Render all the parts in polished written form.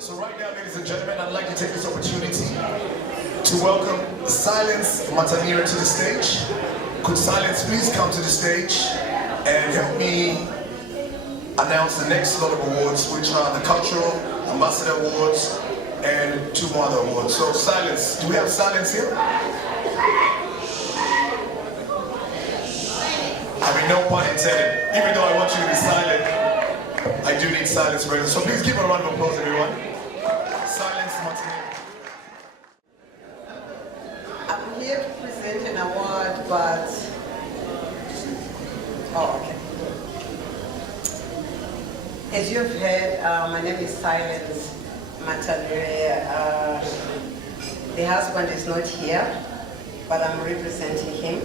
So right now, ladies and gentlemen, I'd like to take this opportunity to welcome Silence Matanira to the stage. Could Silence please come to the stage and help me announce the next lot of awards, which are the Cultural Ambassador Awards and 2 more other awards. So Silence, do we have Silence here? I mean, no pun intended. Even though I want you to be silent, I do need Silence present. So please give a round of applause, everyone. Silence Martinez. I'm here to present an award, but... Oh, okay. As you've heard, my name is Silence Matanere. The husband is not here, but I'm representing him.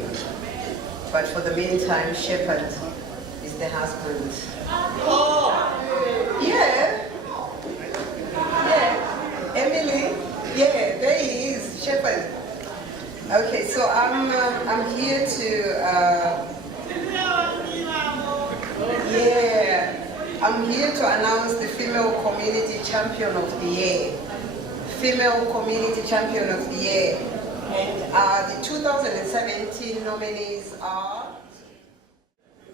But for the meantime, Shepherd is the husband. Oh! Yeah. Yeah. Emily. Yeah, there he is, Shepherd. Okay, so I'm here to I'm here to announce the Female Community Champion of the Year. Female Community Champion of the Year. And the 2017 nominees are...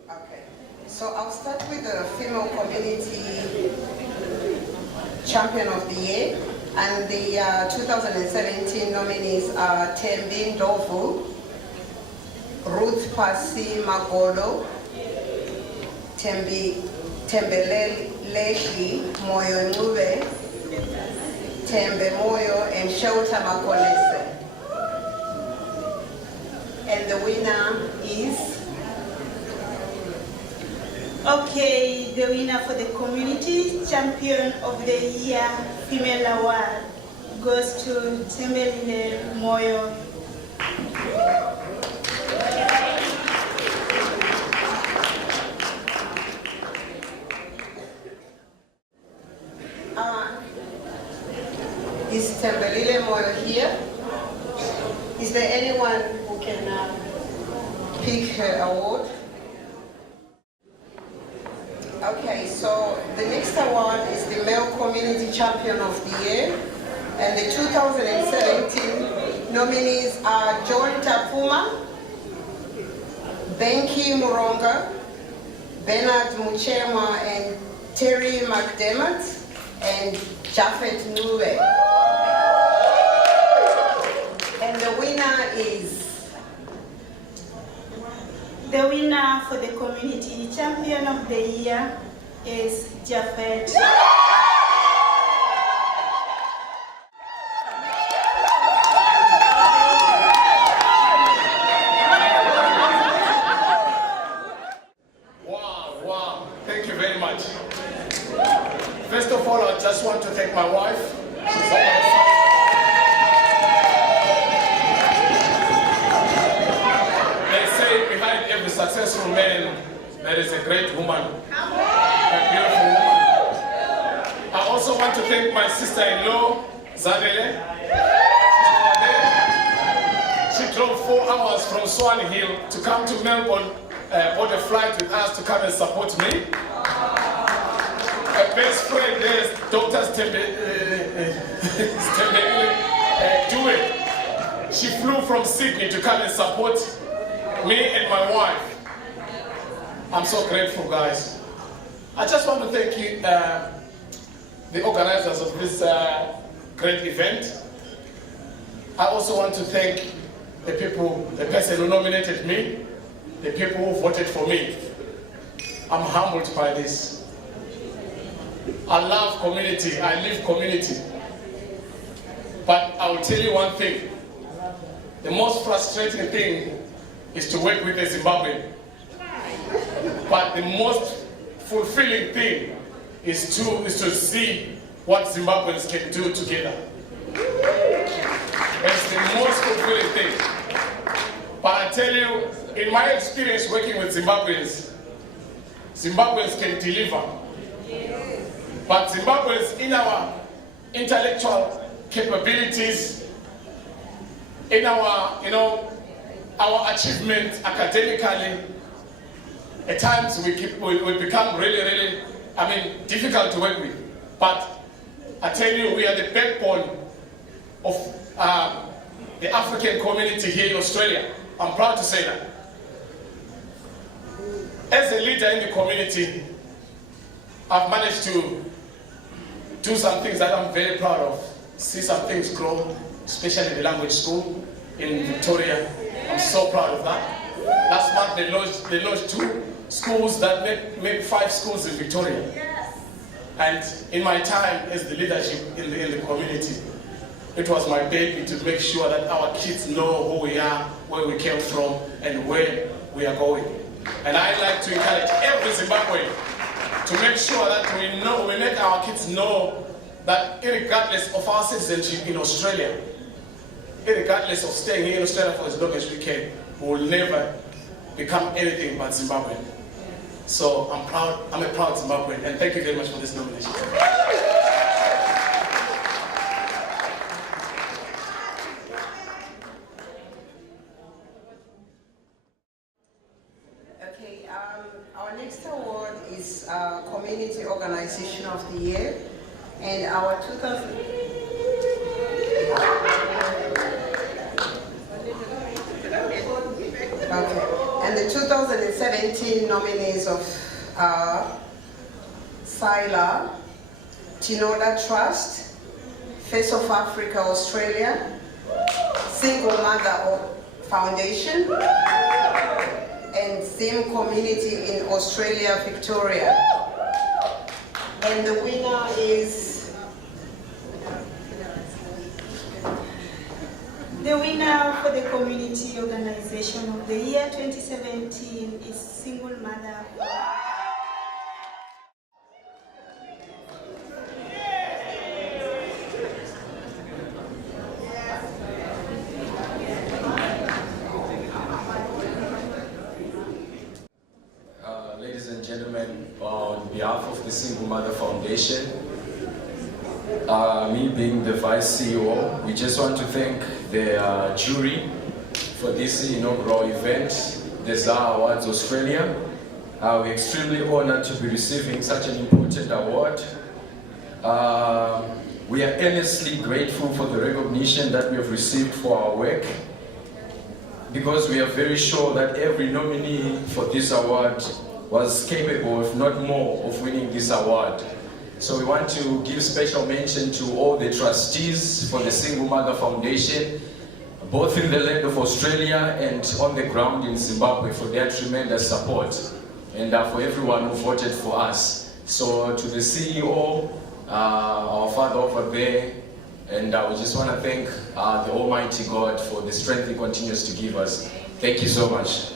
Okay, so I'll start with the Female Community Champion of the Year. And the 2017 nominees are Tembi Ndovu, Ruth Pasi Magolo, Tembelelehi Moyo Ncube, Tembe Moyo, and Shelter Makolese. And the winner is? Okay, the winner for the Community Champion of the Year Female Award goes to Tembelile Moyo. Is Tembelile Moyo here? Is there anyone who can pick her award? Okay, so the next award is the Male Community Champion of the Year, and the 2017 nominees are John Tapuma, Benki Muronga, Bernard Muchema, and Terry McDermott, and Japhet Nube. And the winner is? The winner for the Community Champion of the Year is Japhet. Wow, thank you very much. First of all, I just want to thank my wife. Every successful man, there is a great woman, a beautiful woman. I also want to thank my sister-in-law, Zadele. She drove 4 hours from Swan Hill to come to Melbourne on a flight with us to come and support me. Her best friend there is Dr. Dewey. She flew from Sydney to come and support me and my wife. I'm so grateful, guys. I just want to thank you, the organizers of this great event. I also want to thank the people, the person who nominated me, the people who voted for me. I'm humbled by this. I love community, I live community. But I will tell you one thing. The most frustrating thing is to work with a Zimbabwean. But the most fulfilling thing is to see what Zimbabweans can do together. It's the most fulfilling thing. But I tell you, in my experience working with Zimbabweans, Zimbabweans can deliver. But Zimbabweans, in our intellectual capabilities, in our, our achievement academically, at times we become really, difficult to work with. But I tell you, we are the backbone of the African community here in Australia. I'm proud to say that. As a leader in the community, I've managed to do some things that I'm very proud of. See some things grow, especially the language school in Victoria. I'm so proud of that. Last month they launched 2 schools that made 5 schools in Victoria. And in my time as the leadership in the community, it was my baby to make sure that our kids know who we are, where we came from, and where we are going. And I'd like to encourage every Zimbabwean to make sure that we make our kids know that regardless of our citizenship in Australia, regardless of staying here in Australia for as long as we can, we will never become anything but Zimbabwean. So I'm a proud Zimbabwean, and thank you very much for this nomination. Okay, our next award is Community Organization of the Year, and our 2017 nominees of Sila, Tinoda Trust, Face of Africa Australia, Single Mother Foundation, and Zim Community in Australia, Victoria. And the winner is... The winner for the Community Organization of the Year 2017 is Single Mother. Ladies and gentlemen, on behalf of the Single Mother Foundation, me being the Vice CEO, we just want to thank the jury for this inaugural event, the ZA Awards Australia. We're extremely honored to be receiving such an important award. We are earnestly grateful for the recognition that we have received for our work, because we are very sure that every nominee for this award was capable, if not more, of winning this award. So we want to give special mention to all the trustees for the Single Mother Foundation, both in the land of Australia and on the ground in Zimbabwe, for their tremendous support, and for everyone who voted for us. So to the CEO, our father over there, and we just want to thank the Almighty God for the strength He continues to give us. Thank you so much.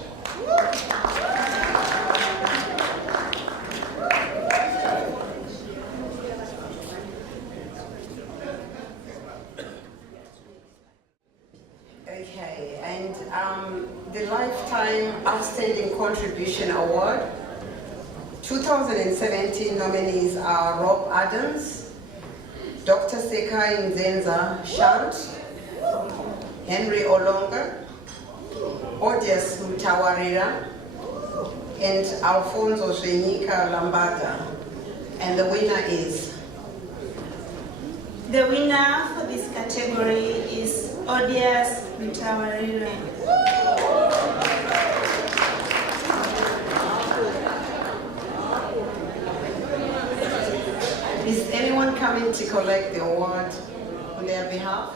Okay, and the Lifetime Outstanding Contribution Award. 2017 nominees are Rob Adams, Dr. Sekai Nzenza Shalt, Henry Olonga, Odious Mtawarira, and Alfonso Shenika Lambada. And the winner is? The winner for this category is Odious Mtawarira. Is anyone coming to collect the award on their behalf?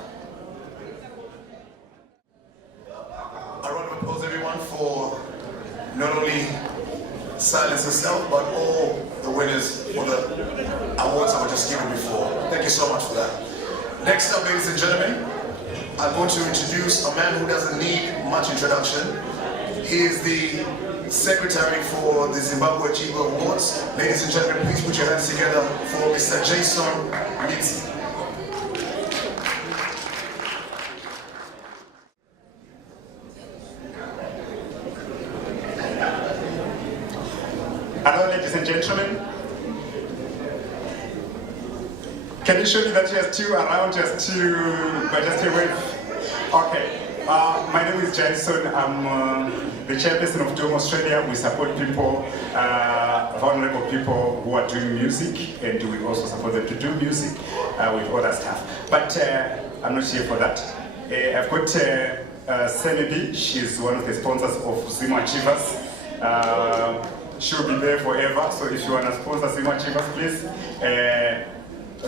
I want to applause everyone for not only Silence herself, but all the winners for the awards I was just given before. Thank you so much for that. Next up, ladies and gentlemen, I'm going to introduce a man who doesn't need much introduction. He is the Secretary for the Zimbabwe Achiever Awards. Ladies and gentlemen, please put your hands together for Mr. Jason Mitzi. Hello, ladies and gentlemen. Can you show me that you have two around, just a wave? Okay. My name is Jason. I'm the chairperson of Dome Australia. We support people, vulnerable people who are doing music, and we also support them to do music with other stuff. But I'm not here for that. I've got Senebi. She's one of the sponsors of Zimo Achievers. She'll be there forever. So if you want to sponsor Zimo Achievers, please.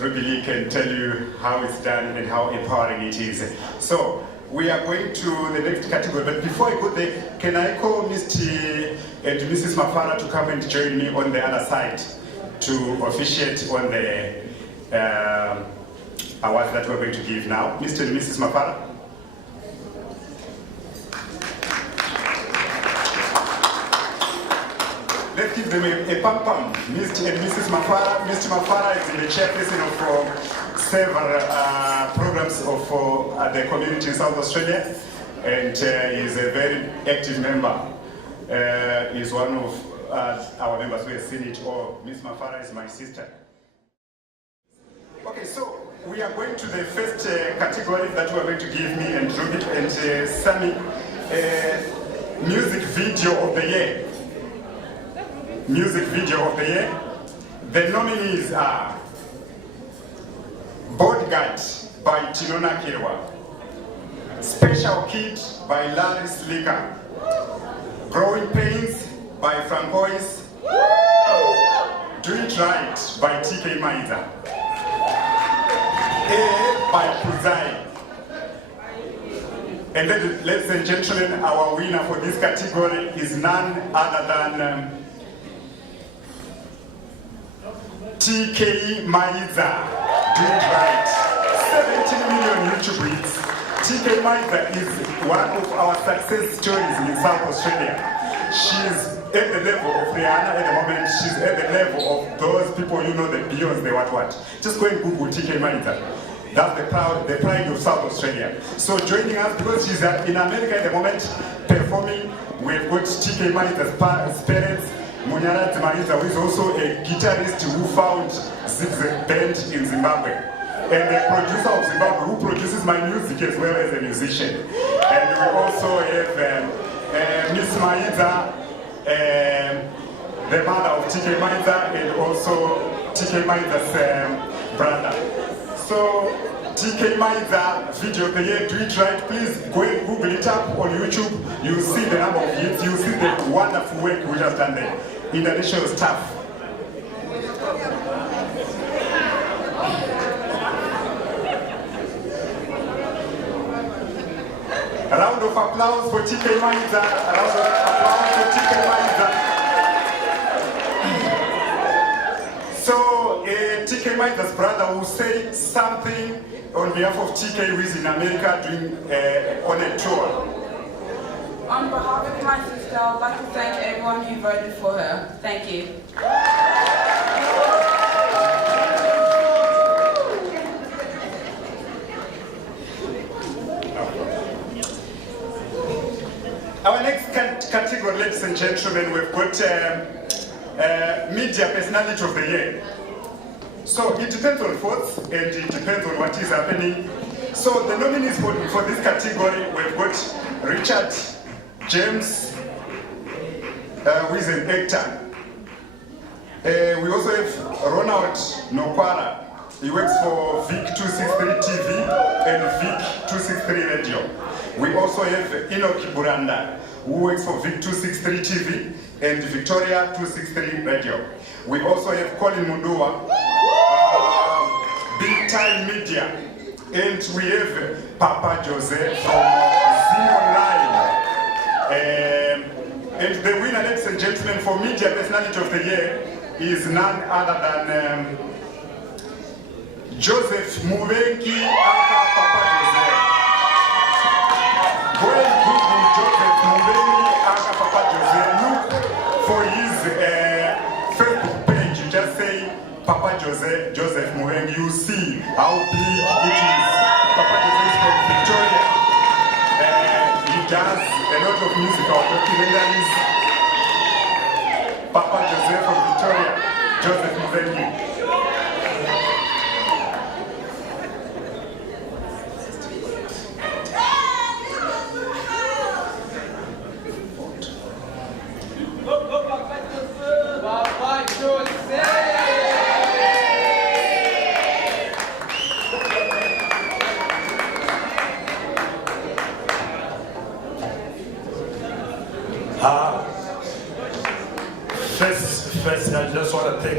Ruby Lee can tell you how it's done and how empowering it is. So we are going to the next category, but before I go there, can I call Mr. and Mrs. Mafara to come and join me on the other side to officiate on the awards that we're going to give now. Mr. and Mrs. Mafara. Let's give them a pam-pam. Mr. and Mrs. Mafara. Mr. Mafara is the chairperson of several programs of the community in South Australia, and is a very active member. He's one of our members who has seen it all. Ms. Mafara is my sister. Okay, so we are going to the first category that we are going to give me and Ruby and Sammy, music video of the year. Music video of the year. The nominees are Bodyguard by Tinona Kirwa, Special Kid by Larry Slicker, Growing Pains by Francois, Do It Right by TK Maiza, A by Kuzai. And then, ladies and gentlemen, our winner for this category is none other than TK Maiza. Do it right. 17 million YouTube hits. TK Maiza is one of our success stories in South Australia. She's at the level of Rihanna at the moment. She's at the level of those people, you know, the Beyonce, the what. Just go and Google TK Maiza. That's the pride of South Australia. So joining us, because she's in America at the moment performing, we've got TK Maiza's parents, Munyara Timariza, who is also a guitarist who found Zigzag Band in Zimbabwe. And the producer of Zimbabwe who produces my music as well as a musician. And we also have Miss Maiza, the mother of TK Maiza, and also TK Maiza's brother. So TK Maiza video of the year, Do It Right. Please go and Google it up on YouTube. You'll see the number of hits, you'll see the wonderful work we have done there. In additional stuff. A round of applause for TK Maiza. A round of applause for TK Maiza. So, TK Maiza's brother will say something on behalf of TK, who is in America doing on a tour. On behalf of my sister, I'd like to thank everyone who voted for her. Thank you. Our next category, ladies and gentlemen, we've got media personality of the year. So it depends on votes and it depends on what is happening. So the nominees for this category, we've got Richard James, who is an actor. We also have Ronald Nokwara. He works for Vic 263 TV and Vic 263 Radio. We also have Enoch Buranda, who works for Vic 263 TV and Victoria 263 Radio. We also have Colin Mundua, Big Time Media. And we have Papa Jose from Zimo Online. And the winner, ladies and gentlemen, for media personality of the year is none other than Joseph Muvenki aka Papa Jose. Go and Google Joseph Muvenki aka Papa Jose. Look for his Facebook page. You just say Papa Jose, Joseph Muvenki. You see how big it is. Papa Jose is from Victoria. He does a lot of musical documentaries. Papa Jose from Victoria, Joseph Muvenki.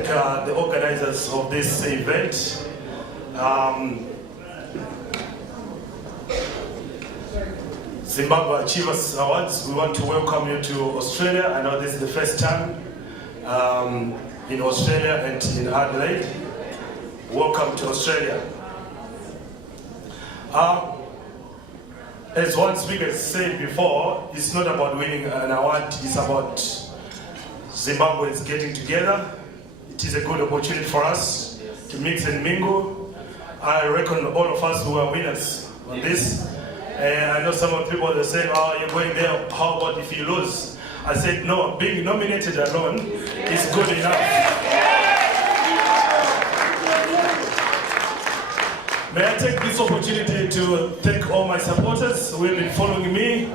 thank the organizers of this event. Zimbabwe Achievers Awards, we want to welcome you to Australia. I know this is the first time in Australia and in Adelaide. Welcome to Australia. As one speaker said before, it's not about winning an award, it's about Zimbabweans getting together. It is a good opportunity for us to mix and mingle. I reckon all of us who are winners on this. And I know some of the people that say, oh, you're going there, how about if you lose? I said, no, being nominated alone is good enough. May I take this opportunity to thank all my supporters who have been following me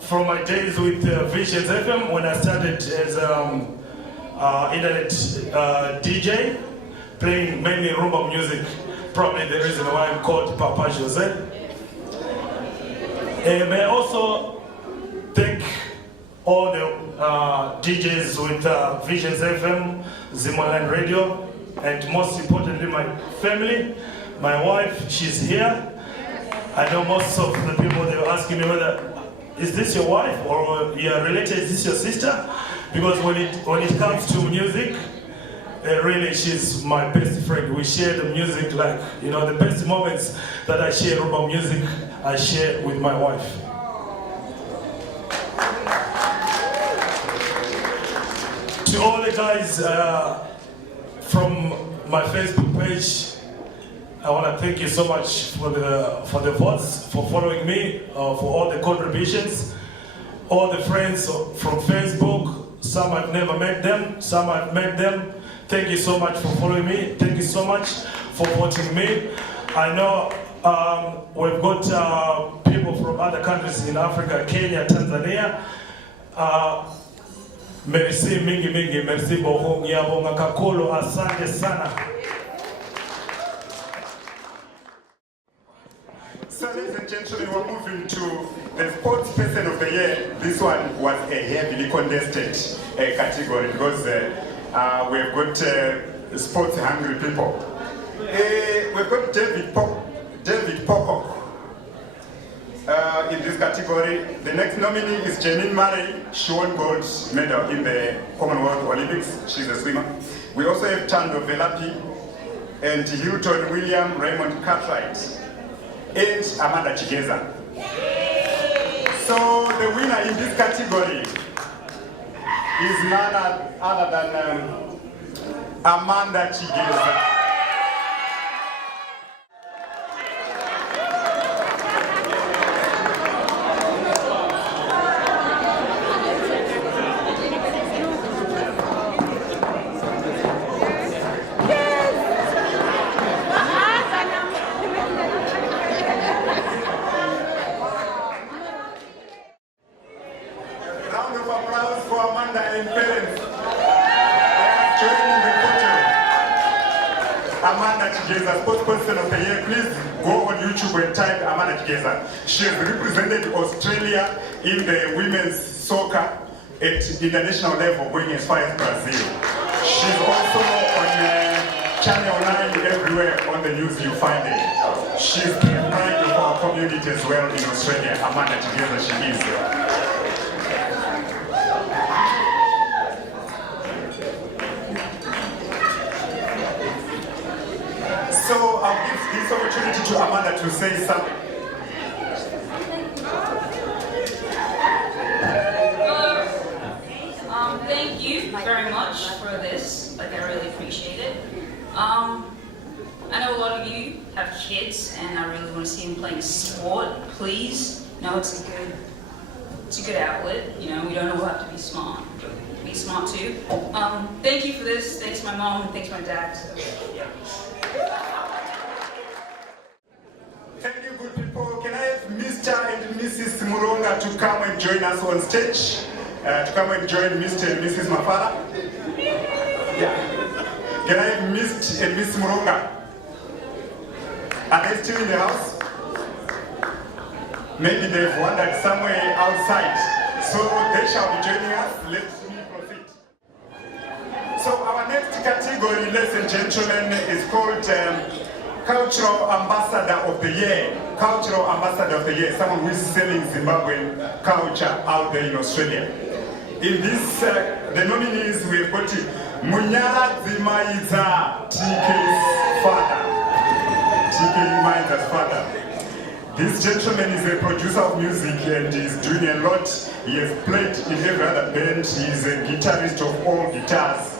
from my days with Visions FM when I started as internet DJ, playing mainly rumba music, probably the reason why I'm called Papa Jose. And may I also thank all the DJs with Visions FM, Zimbabwe Radio, and most importantly my family, my wife, she's here. I know most of the people, they were asking me whether, is this your wife or you are related, is this your sister? Because when it comes to music, really she's my best friend. We share the music, like, you know, the best moments that I share about music, I share with my wife. To all the guys from my Facebook page, I want to thank you so much for the votes, for following me, for all the contributions, all the friends from Facebook. Some I've never met them, some I've met them. Thank you so much for following me. Thank you so much for voting me. I know we've got people from other countries in Africa, Kenya, Tanzania. Merci mingi mingi, merci beaucoup, ngiyabonga kakhulu, asante sana. So ladies and gentlemen, we're moving to the sports person of the year. This one was a heavily contested category because we've got sports hungry people. We've got David Pocock in this category. The next nominee is Janine Murray. She won gold medal in the Commonwealth Olympics. She's a swimmer. We also have Tando Velapi and Hilton William Raymond Cartwright and Amanda Chigeza. So the winner in this category is none other than Amanda Chigeza. Round of applause for Amanda and parents. They are joining the photo. Amanda Chigeza, sports person of the year. Please go on YouTube and type Amanda Chigeza. She has represented Australia in the women's soccer at international level, going as far as Brazil. She's also on Channel 9 everywhere on the news you find it. She's the pride of our community as well in Australia. Amanda Chigeza, she is. So I'll give this opportunity to Amanda to say something. Thank you very much for this. Like, I really appreciate it. I know a lot of you have kids, and I really want to see them playing sport. Please, no, it's a good outlet. You know, we don't all have to be smart. Be smart too. Thank you for this. Thanks my mom and thanks my dad. So, yeah. Thank you, good people. Can I have Mr. and Mrs. Muronga to come and join us on stage? To come and join Mr. and Mrs. Mafara? Yeah. Can I have Mr. and Mrs. Muronga? Are they still in the house? Maybe they've wandered somewhere outside. So they shall be joining us. Let's proceed. So category, ladies and gentlemen, is called Cultural Ambassador of the Year. Cultural Ambassador of the Year, someone who is selling Zimbabwean culture out there in Australia. In this, the nominees, we have got Munyala Zimaiza, TK's father. TK Maiza's father. This gentleman is a producer of music and is doing a lot. He has played in every other band. He is a guitarist of all guitars.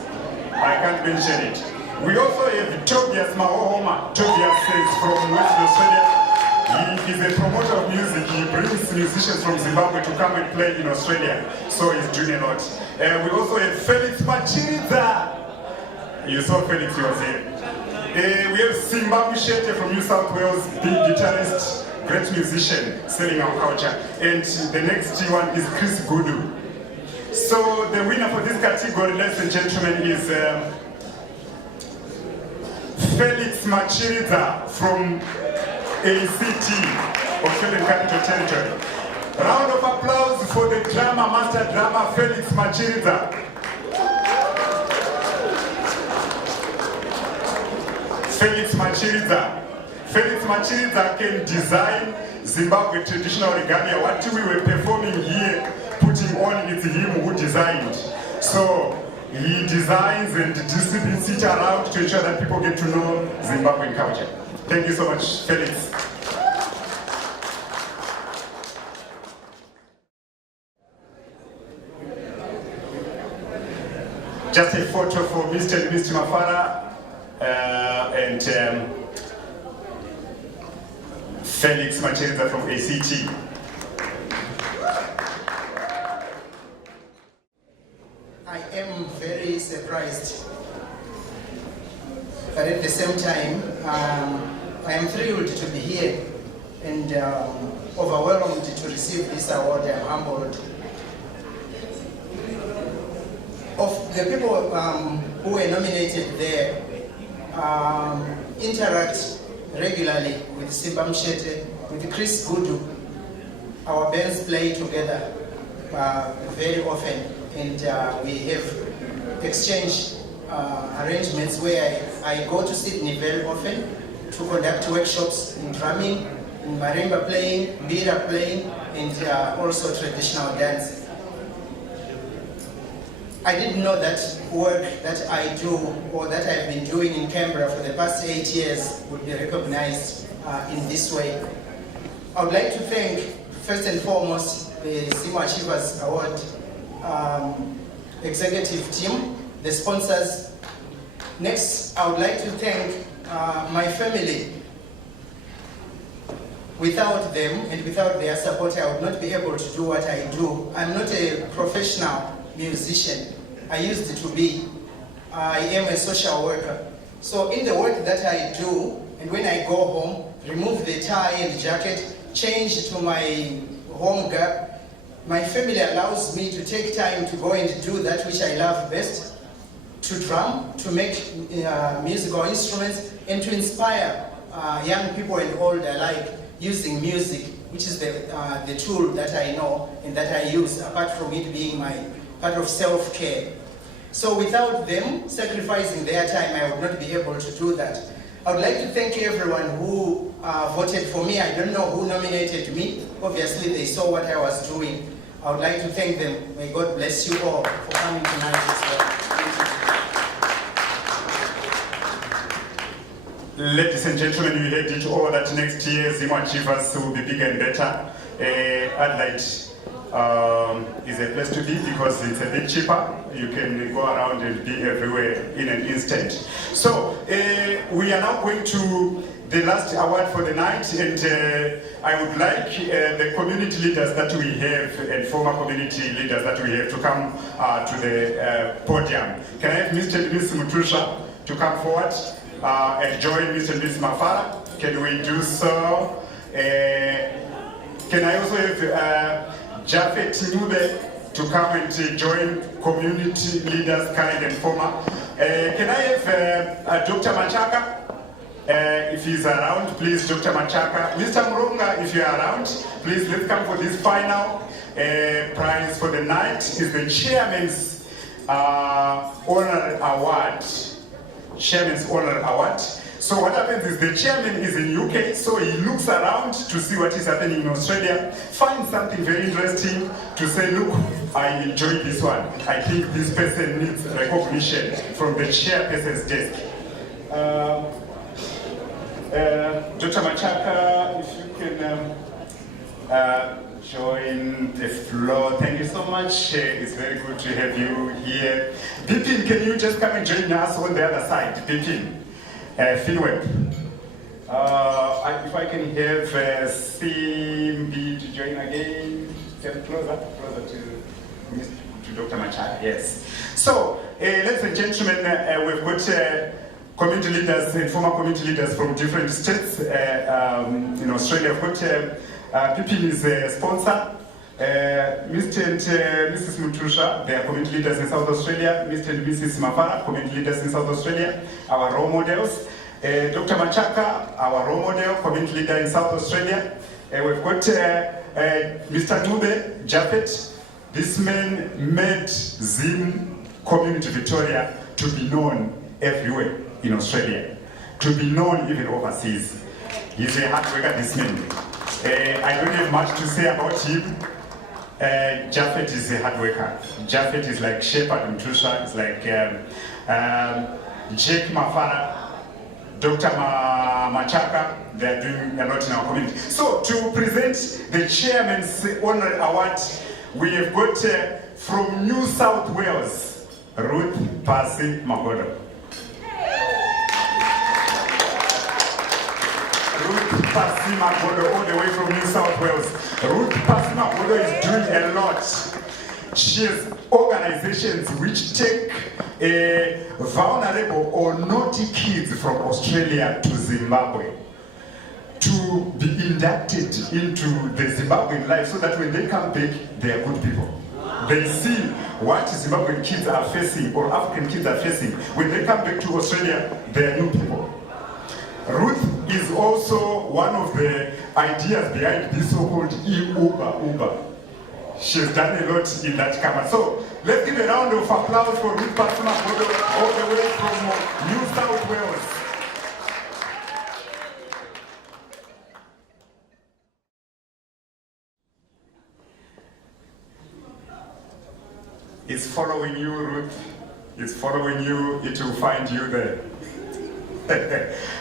I can't mention it. We also have Tobias Mahohoma. Tobias is from Western Australia. He is a promoter of music. He brings musicians from Zimbabwe to come and play in Australia. So he's doing a lot. We also have Felix Machiriza. You saw Felix, he was here. We have Zimbabwe Shete from New South Wales, big guitarist, great musician, selling our culture. And the next one is Chris Gudu. So the winner for this category, ladies and gentlemen, is Felix Machiriza from ACT, Australian Capital Territory. Round of applause for the drama, master drama, Felix Machiriza. Felix Machiriza. Felix Machiriza can design Zimbabwe traditional regalia. What we were performing here, putting on, it's him who designed. So he designs and distributes it around to ensure that people get to know Zimbabwean culture. Thank you so much, Felix. Just a photo for Mr. and Mr. Mafara and Felix Machiriza from ACT. I am very surprised, but at the same time, I am thrilled to be here and overwhelmed to receive this award. I'm humbled. Of the people who were nominated there, interact regularly with Simba Mshete, with Chris Gudu. Our bands play together very often, and we have exchange arrangements where I go to Sydney very often to conduct workshops in drumming, in marimba playing, mbira playing, and also traditional dance. I didn't know that work that I do or that I've been doing in Canberra for the past 8 years would be recognized in this way. I would like to thank, first and foremost, the Zimo Achievers Award executive team, the sponsors. Next, I would like to thank my family. Without them and without their support, I would not be able to do what I do. I'm not a professional musician. I used to be. I am a social worker. So in the work that I do, and when I go home, remove the tie and jacket, change to my home garb, my family allows me to take time to go and do that which I love best, to drum, to make musical instruments, and to inspire young people and old alike using music, which is the tool that I know and that I use, apart from it being my part of self-care. So without them sacrificing their time, I would not be able to do that. I would like to thank everyone who voted for me. I don't know who nominated me. Obviously, they saw what I was doing. I would like to thank them. May God bless you all for coming tonight as well. Ladies and gentlemen, we heard it all that next year Zimo Achievers will be bigger and better. Adelaide is a place to be because it's a bit cheaper. You can go around and be everywhere in an instant. So we are now going to the last award for the night, and I would like the community leaders that we have and former community leaders that we have to come to the podium. Can I have Mr. and Ms. Mutusha to come forward and join Mr. and Ms. Mafara? Can we do so? Can I also have Jafet Nube to come and join community leaders, current and former? Can I have Dr. Machaka? If he's around, please, Dr. Machaka. Mr. Murunga, if you're around, please, let's come for this final prize for the night. Is the Chairman's Honor Award. Chairman's Honor Award. So what happens is the chairman is in UK, so he looks around to see what is happening in Australia, finds something very interesting to say, look, I enjoyed this one. I think this person needs recognition from the chairperson's desk. Dr. Machaka, if you can join the floor. Thank you so much. It's very good to have you here. Bipin, can you just come and join us on the other side? Bipin. Finweb. If I can have Simbi to join again, get closer to Dr. Machaka. Yes. So, ladies and gentlemen, we've got community leaders and former community leaders from different states in Australia. We've got Pipin is a sponsor. Mr. and Mrs. Mutusha, they are community leaders in South Australia. Mr. and Mrs. Mafara, community leaders in South Australia, our role models. Dr. Machaka, our role model, community leader in South Australia. We've got Mr. Nube Japhet. This man made Zim Community Victoria to be known everywhere in Australia, to be known even overseas. He's a hard worker, this man. I don't have much to say about him. Japhet is a hard worker. Japhet is like Shepherd Mtusha, it's like Jake Mafara, Dr. Machaka. They're doing a lot in our community. So to present the Chairman's Honor Award, we have got from New South Wales, Ruth Pasi Magodo. Ruth Pasi Magodo, all the way from New South Wales. Ruth Pasi Magodo is doing a lot. She has organizations which take vulnerable or naughty kids from Australia to Zimbabwe to be inducted into the Zimbabwean life so that when they come back, they are good people. They see what Zimbabwean kids are facing or African kids are facing. When they come back to Australia, they are new people. Ruth is also one of the ideas behind this so-called Uber. She's done a lot in that camera. So let's give a round of applause for Ruth Pasi Magodo all the way from New South Wales. It's following you, Ruth. It's following you. It will find you there.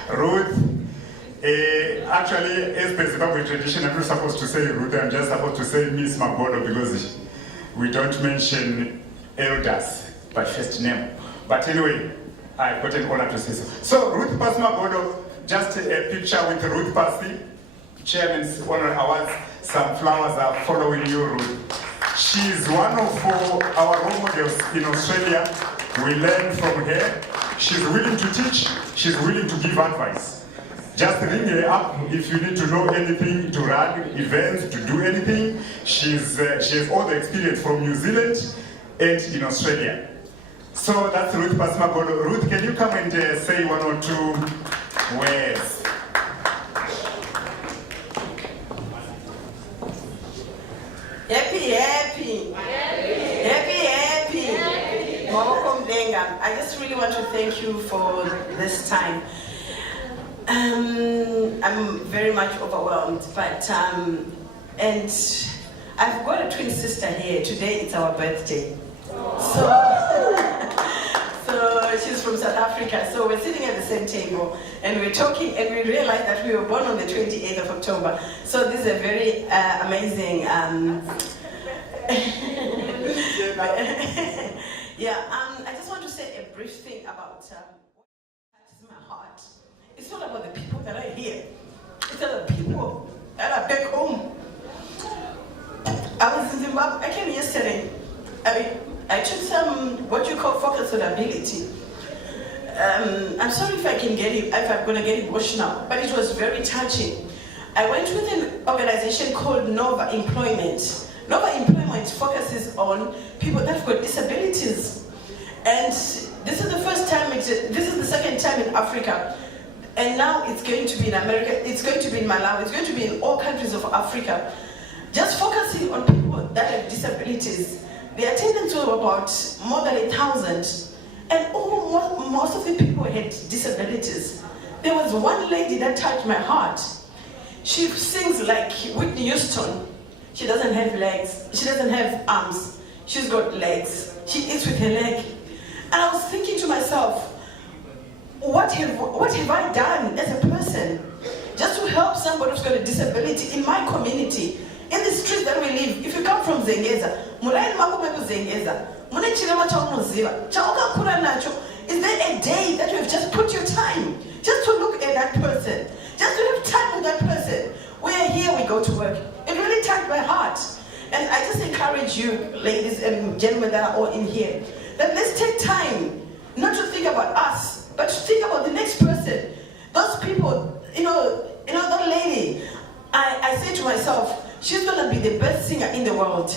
Ruth, actually, as per Zimbabwe tradition, I'm not supposed to say Ruth, I'm just supposed to say Miss Magodo because we don't mention elders by first name. But anyway, I've got an honor to say so. So, Ruth Pasi Magodo, just a picture with Ruth Pasi, Chairman's Honor Awards. Some flowers are following you, Ruth. She's one of our role models in Australia. We learn from her. She's willing to teach. She's willing to give advice. Just ring her up if you need to know anything, to run events, to do anything. She has all the experience from New Zealand and in Australia. So that's Ruth Pasi Magodo. Ruth, can you come and say one or two words? Happy. Welcome, Denga. I just really want to thank you for this time. I'm very much overwhelmed, but and I've got a twin sister here. Today it's our birthday. So she's from South Africa. So we're sitting at the same table and we're talking and we realized that we were born on the 28th of October. So this is a very amazing I just want to say a brief thing about what touches my heart. It's not about the people that are here. It's about the people that are back home. I was in Zimbabwe. I came yesterday. I took some what you call focus on ability. I'm sorry if I'm going to get emotional, but it was very touching. I went with an organization called Nova Employment. Nova Employment focuses on people that have got disabilities. And this is the first time, this is the second time in Africa. And now it's going to be in America, it's going to be in Malawi, it's going to be in all countries of Africa. Just focusing on people that have disabilities. The attendance was about more than 1,000. and most of the people had disabilities. There was one lady that touched my heart. She sings like Whitney Houston. She doesn't have legs. She doesn't have arms. She's got legs. She eats with her leg. And I was thinking to myself, what have I done as a person just to help somebody who's got a disability in my community, in the streets that we live? If you come from Zengeza, is there a day that you've just put your time just to look at that person, just to have time with that person? We are here, we go to work. It really touched my heart. And I just encourage you, ladies and gentlemen that are all in here, that let's take time not to think about us, but to think about the next person. Those people, that lady, I say to myself, she's going to be the best singer in the world.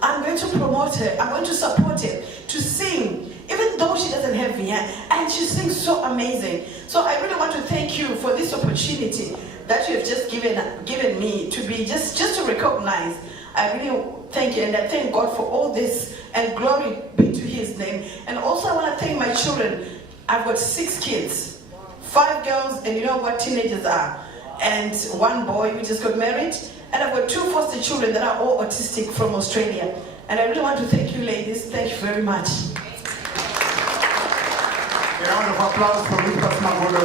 I'm going to promote her. I'm going to support her to sing, even though she doesn't have hair, and she sings so amazing. So I really want to thank you for this opportunity that you have just given me to be just to recognize. I really thank you, and I thank God for all this, and glory be to His name. And also I want to thank my children. I've got 6 kids, 5 girls, and you know what teenagers are, and 1 boy who just got married. And I've got 2 foster children that are all autistic from Australia. And I really want to thank you, ladies. Thank you very much. A round of applause for Lucas Magodo.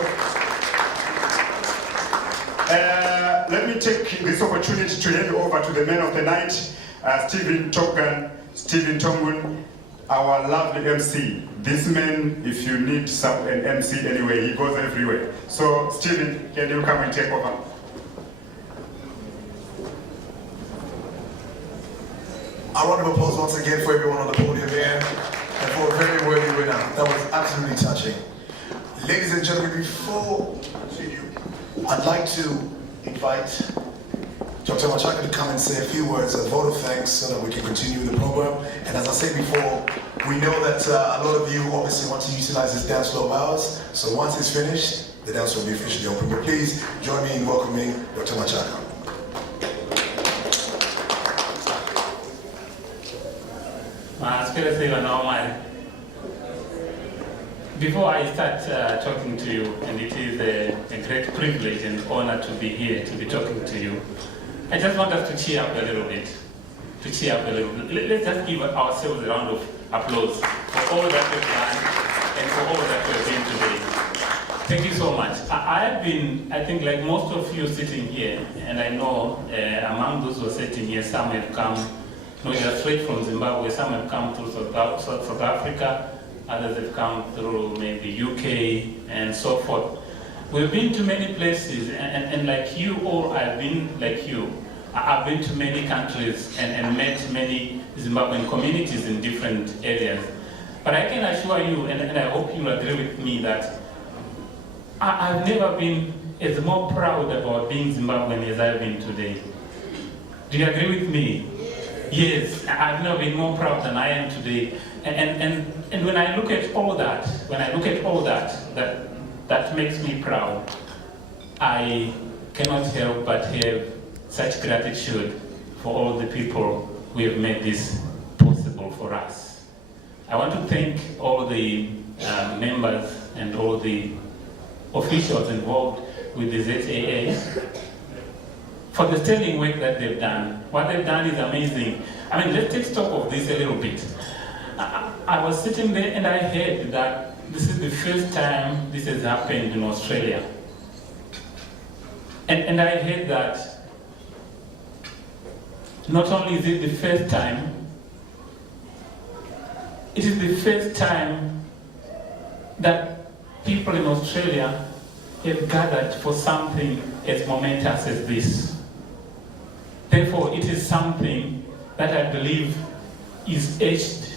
Let me take this opportunity to hand over to the man of the night, Stephen Tongun, our lovely MC. This man, if you need an MC anyway, he goes everywhere. So, Stephen, can you come and take over? A round of applause once again for everyone on the podium here, and for a very worthy winner. That was absolutely touching. Ladies and gentlemen, before I continue, I'd like to invite Dr. Machaka to come and say a few words, a vote of thanks, so that we can continue the program. And as I said before, we know that a lot of you obviously want to utilize this dance floor of ours, so once it's finished, the dance will be officially open. But please join me in welcoming Dr. Machaka. Before I start talking to you, and it is a great privilege and honor to be here, to be talking to you, I just want us to cheer up a little bit. Let's just give ourselves a round of applause for all that we've done and for all that we've been today. Thank you so much. I think like most of you sitting here, and I know among those who are sitting here, some have come either straight from Zimbabwe, some have come through South Africa, others have come through maybe UK and so forth. We've been to many places, and like you all, I've been like you. I've been to many countries and met many Zimbabwean communities in different areas. But I can assure you, and I hope you'll agree with me, that I've never been as more proud about being Zimbabwean as I've been today. Do you agree with me? Yes, I've never been more proud than I am today. And when I look at all that, that makes me proud, I cannot help but have such gratitude for all the people who have made this possible for us. I want to thank all the members and all the officials involved with the ZAA for the sterling work that they've done. What they've done is amazing. I mean, let's take stock of this a little bit. I was sitting there and I heard that this is the first time this has happened in Australia. And I heard that not only is it the first time, it is the first time that people in Australia have gathered for something as momentous as this. Therefore, it is something that I believe is etched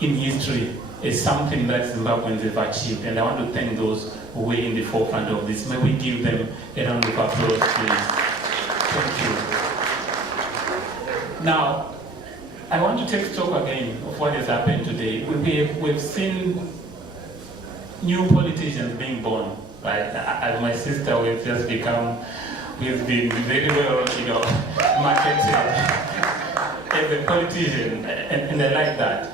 in history as something that Zimbabweans have achieved. And I want to thank those who were in the forefront of this. May we give them a round of applause, please. Thank you. Now, I want to take stock again of what has happened today. We've seen new politicians being born. Right? As my sister, we've been very well, marketed as a politician, and I like that.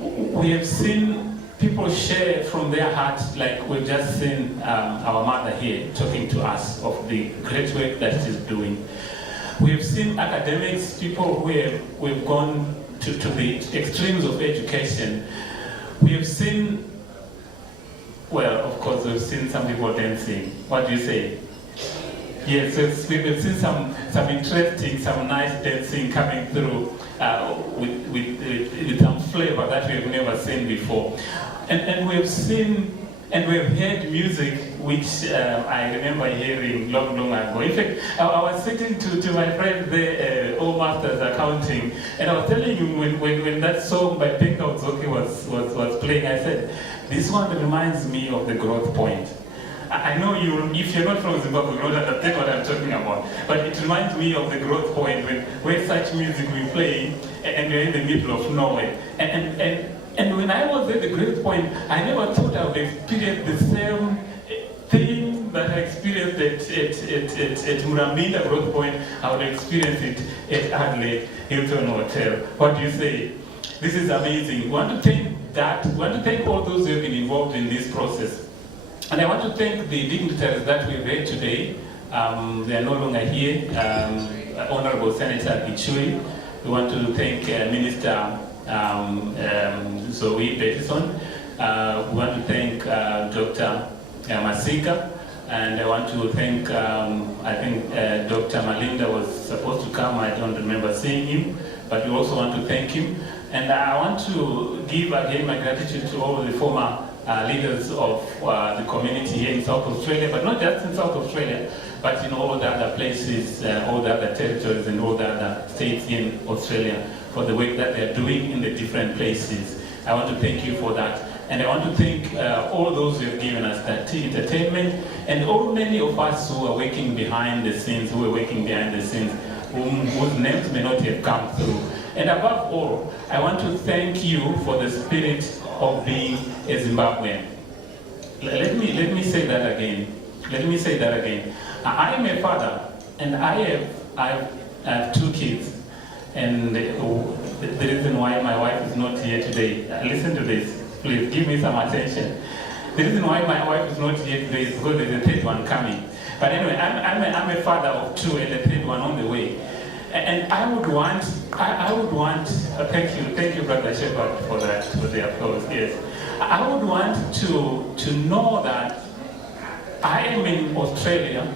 We have seen people share from their hearts, like we've just seen our mother here talking to us of the great work that she's doing. We've seen academics, people who have gone to the extremes of education. We have seen, well, of course, we've seen some people dancing. What do you say? Yes, we've seen some interesting, some nice dancing coming through with some flavor that we've never seen before. And we've seen and we've heard music which I remember hearing long ago. In fact, I was sitting to my friend there, All Masters Accounting, and I was telling him when that song by Pink Outzoki was playing, I said, this one reminds me of the Growth Point. I know if you're not from Zimbabwe, you don't understand what I'm talking about. But it reminds me of the Growth Point where such music we play and we're in the middle of nowhere. And when I was at the Growth Point, I never thought I would experience the same thing that I experienced at Murambinda Growth Point. I would experience it at Adelaide Hilton Hotel. What do you say? This is amazing. We want to thank all those who have been involved in this process. And I want to thank the dignitaries that we've had today. They are no longer here. Honorable Senator Gichui. We want to thank Minister Zoe Peterson. We want to thank Dr. Masika. And I want to thank, I think Dr. Malinda was supposed to come. I don't remember seeing him. But we also want to thank him. And I want to give again my gratitude to all the former leaders of the community here in South Australia, but not just in South Australia, but in all the other places, all the other territories and all the other states in Australia for the work that they're doing in the different places. I want to thank you for that. And I want to thank all those who have given us that entertainment and all many of us who are working behind the scenes, whose names may not have come through. And above all, I want to thank you for the spirit of being a Zimbabwean. Let me say that again. Let me say that again. I am a father, and I have two kids. And the reason why my wife is not here today, listen to this, please give me some attention. The reason why my wife is not here today is because there's a third one coming. But anyway, I'm a father of two and a third one on the way. And I would want, thank you, Brother Shepherd, for that, for the applause, yes. I would want to know that I am in Australia,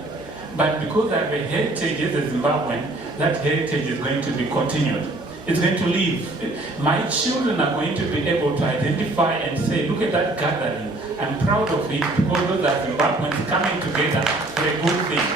but because I have a heritage as a Zimbabwean, that heritage is going to be continued. It's going to live. My children are going to be able to identify and say, look at that gathering. I'm proud of it because those are Zimbabweans coming together for a good thing.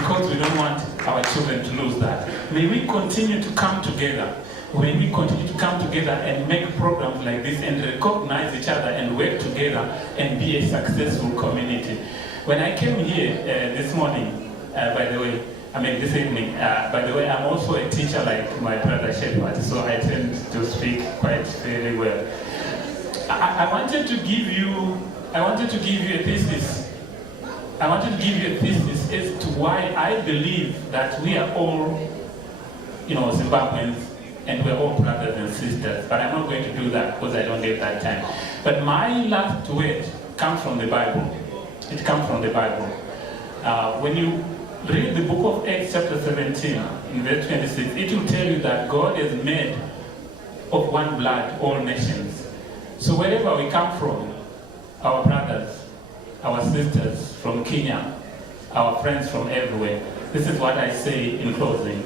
Because we don't want our children to lose that. May we continue to come together. When we continue to come together and make programs like this and recognize each other and work together and be a successful community. When I came here this morning, this evening, by the way, I'm also a teacher like my brother Shepherd, so I tend to speak quite very well. I wanted to give you a thesis. I wanted to give you a thesis as to why I believe that we are all, Zimbabweans, and we're all brothers and sisters. But I'm not going to do that because I don't have that time. But my last word comes from the Bible. It comes from the Bible. When you read the book of Acts chapter 17, in verse 26, it will tell you that God has made of one blood all nations. So wherever we come from, our brothers, our sisters from Kenya, our friends from everywhere, this is what I say in closing.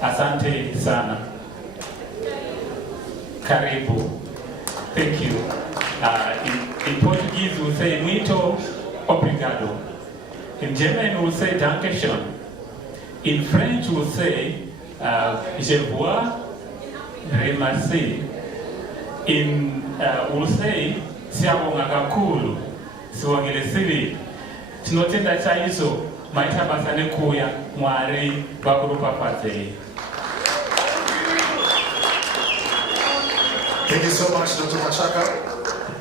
Asante sana. Karibu. Thank you. In Portuguese we'll say muito obrigado. In German we'll say danke schön. In French we'll say je vous remercie. We'll say siyabonga kakhulu. Siwongele sibili. Tinotenda chaiso maita basa nekuya Mwari bakurupapadzei. Thank you so much, Dr. Machaka.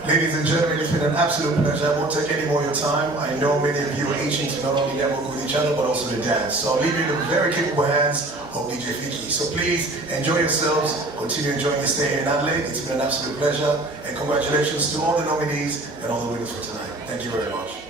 Ladies and gentlemen, it's been an absolute pleasure. I won't take any more of your time. I know many of you are itching to not only network with each other, but also to dance. So I'll leave you in the very capable hands of DJ Fiji. So please enjoy yourselves. Continue enjoying your stay here in Adelaide. It's been an absolute pleasure. And congratulations to all the nominees and all the winners for tonight. Thank you very much.